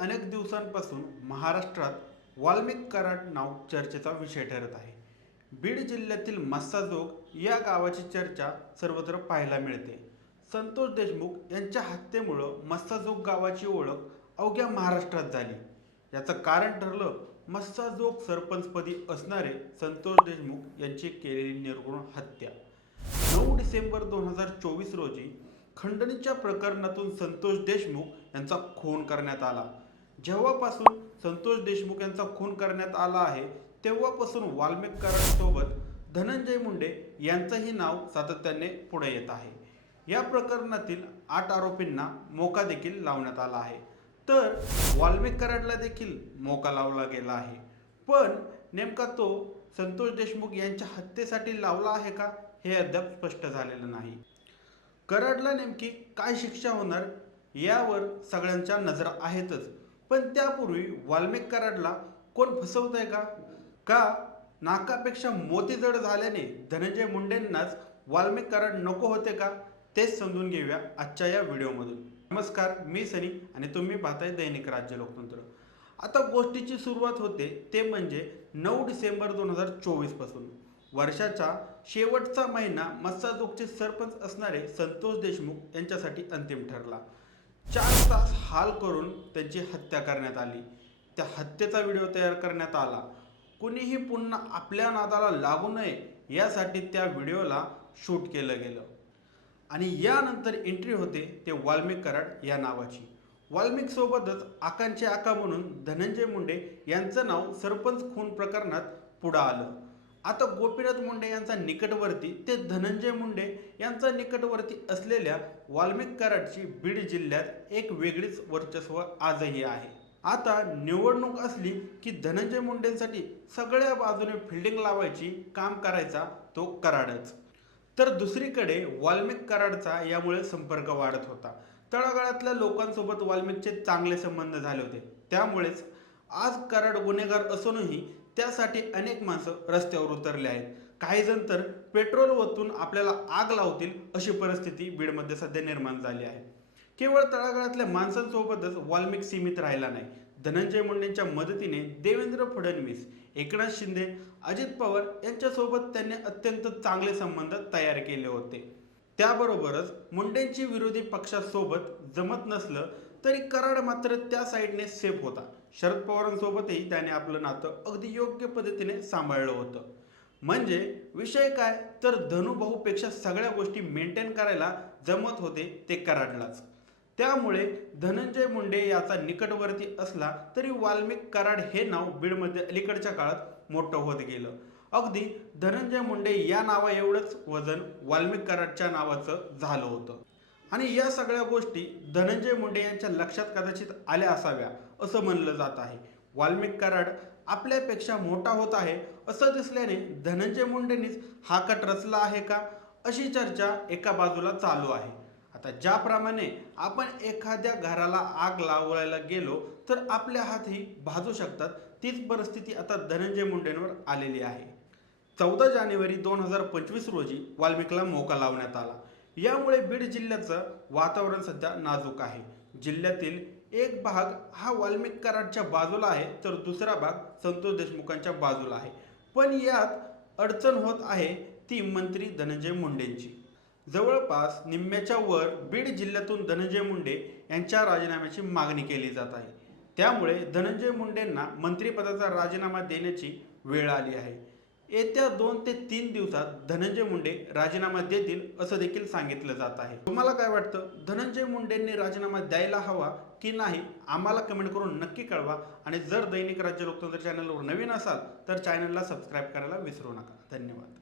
अनेक दिवसांपासून महाराष्ट्रात वाल्मिक कराड नाव चर्चेचा विषय ठरत आहे। बीड जिल्ह्यातील मस्साजोग या गावाची चर्चा सर्वत्र पाहायला मिळते। संतोष देशमुख यांच्या हत्येमुळे मस्साजोग गावाची ओळख अवघ्या महाराष्ट्रात झाली। याचं कारण ठरलं मस्साजोग सरपंचपदी असणारे संतोष देशमुख यांची केलेली निर्घृण हत्या। 9 डिसेंबर 2024 रोजी खंडणीच्या प्रकरणातून संतोष देशमुख यांचा खून करण्यात आला। जेव्हापासून संतोष देशमुख यांचा खून करण्यात आला आहे तेव्हापासून वाल्मिक कराड सोबत धनंजय मुंडे यांचंही नाव सातत्याने पुढे येत आहे। या प्रकरणातील 8 आरोपींना मोका देखील लावण्यात आला आहे, तर वाल्मिक कराडला देखील मोका लावला गेला आहे। पण नेमका तो संतोष देशमुख यांच्या हत्येसाठी लावला आहे का हे अद्याप स्पष्ट झालेलं नाही। कराडला नेमकी काय शिक्षा होणार यावर सगळ्यांच्या नजरा आहेतच, पण त्यापूर्वी वाल्मिक कराडला कोण फसवत आहे का नाकापेक्षा मोती जड झाल्याने धनंजय मुंडेंनाच वाल्मिक कराड नको होते का, तेच समजून घेऊया आजच्या या व्हिडिओमधून। नमस्कार, मी सनी आणि तुम्ही पाहताय दैनिक राज्य लोकतंत्र। आता गोष्टीची सुरुवात होते ते म्हणजे 9 डिसेंबर 2024 पासून। वर्षाचा शेवटचा महिना मस्साजोगचे सरपंच असणारे संतोष देशमुख यांच्यासाठी अंतिम ठरला। 4 तास हाल करून त्यांची हत्या करण्यात आली। त्या हत्येचा व्हिडिओ तयार करण्यात आला। कुणीही पुन्हा आपल्या नादाला लागू नये यासाठी त्या व्हिडिओला शूट केलं गेलं आणि यानंतर एंट्री होते ते वाल्मिक कराड या नावाची। वाल्मिक सोबतच आकांचे आका म्हणून धनंजय मुंडे यांचं नाव सरपंच खून प्रकरणात पुढे आलं। आता गोपीनाथ मुंडे यांचा निकटवर्ती ते धनंजय मुंडे यांचा निकटवर्ती असलेल्या वाल्मिक कराडची बीड जिल्ह्यात एक वेगळीच वर्चस्व आजही आहे। आता निवडणूक असली की धनंजय मुंडेंसाठी सगळ्या बाजूने फिल्डिंग लावायची काम करायचा तो कराडच। तर दुसरीकडे वाल्मिक कराडचा यामुळे संपर्क वाढत होता। तळागाळातल्या लोकांसोबत वाल्मिकचे चांगले संबंध झाले होते, त्यामुळेच आज कराड गुन्हेगार असूनही त्यासाठी अनेक माणसं रस्त्यावर उतरले आहेत। काही जण तर पेट्रोल ओतून आपल्याला आग लावतील अशी परिस्थिती बीडमध्ये सध्या निर्माण झाली आहे। केवळ तळागाळातल्या माणसांसोबतच वाल्मिक सीमित राहिला नाही। धनंजय मुंडेंच्या मदतीने देवेंद्र फडणवीस, एकनाथ शिंदे, अजित पवार यांच्यासोबत त्यांनी अत्यंत चांगले संबंध तयार केले होते। त्याबरोबरच मुंडेंची विरोधी पक्षासोबत जमत नसलं तरी कराड मात्र त्या साईडने सेफ होता। शरद पवारांसोबतही त्याने आपलं नातं अगदी योग्य पद्धतीने सांभाळलं होतं। म्हणजे विषय काय तर धनुभाऊपेक्षा सगळ्या गोष्टी मेंटेन करायला जमत होते ते कराडलाच। त्यामुळे धनंजय मुंडे याचा निकटवर्ती असला तरी वाल्मिक कराड हे नाव बीडमध्ये अलीकडच्या काळात मोठं होत गेलं। अगदी धनंजय मुंडे या नावा एवढंच वजन वाल्मिक कराडच्या नावाचं झालं होतं आणि या सगळ्या गोष्टी धनंजय मुंडे यांच्या लक्षात कदाचित आल्या असाव्या असं म्हणलं जात आहे। वाल्मिक कराड आपल्यापेक्षा मोठा होत आहे असं दिसल्याने धनंजय मुंडेंनीच हा कट रचला आहे का अशी चर्चा एका बाजूला चालू आहे। आता ज्याप्रमाणे आपण एखाद्या घराला आग लावायला गेलो तर आपले हातही भाजू शकतात, तीच परिस्थिती आता धनंजय मुंडेंवर आलेली आहे। 14 जानेवारी 2025 रोजी वाल्मिकला मोका लावण्यात आला। यामुळे बीड जिल्ह्याचं वातावरण सध्या नाजूक आहे। जिल्ह्यातील एक भाग हा वाल्मिक कराडच्या बाजूला आहे तर दुसरा भाग संतोष देशमुखांच्या बाजूला आहे। पण यात अडचण होत आहे ती मंत्री धनंजय मुंडेंची। जवळपास निम्म्याच्या वर बीड जिल्ह्यातून धनंजय मुंडे यांच्या राजीनाम्याची मागणी केली जात आहे। त्यामुळे धनंजय मुंडेंना मंत्रिपदाचा राजीनामा देण्याची वेळ आली आहे। येत्या 2 ते 3 दिवसात धनंजय मुंडे राजीनामा देतील असं देखील सांगितलं जात आहे। तुम्हाला काय वाटतं, धनंजय मुंडेंनी राजीनामा द्यायला हवा की नाही आम्हाला कमेंट करून नक्की कळवा आणि जर दैनिक राज्य लोकतंत्र चॅनलवर नवीन असाल तर चॅनलला सबस्क्राईब करायला विसरू नका। धन्यवाद।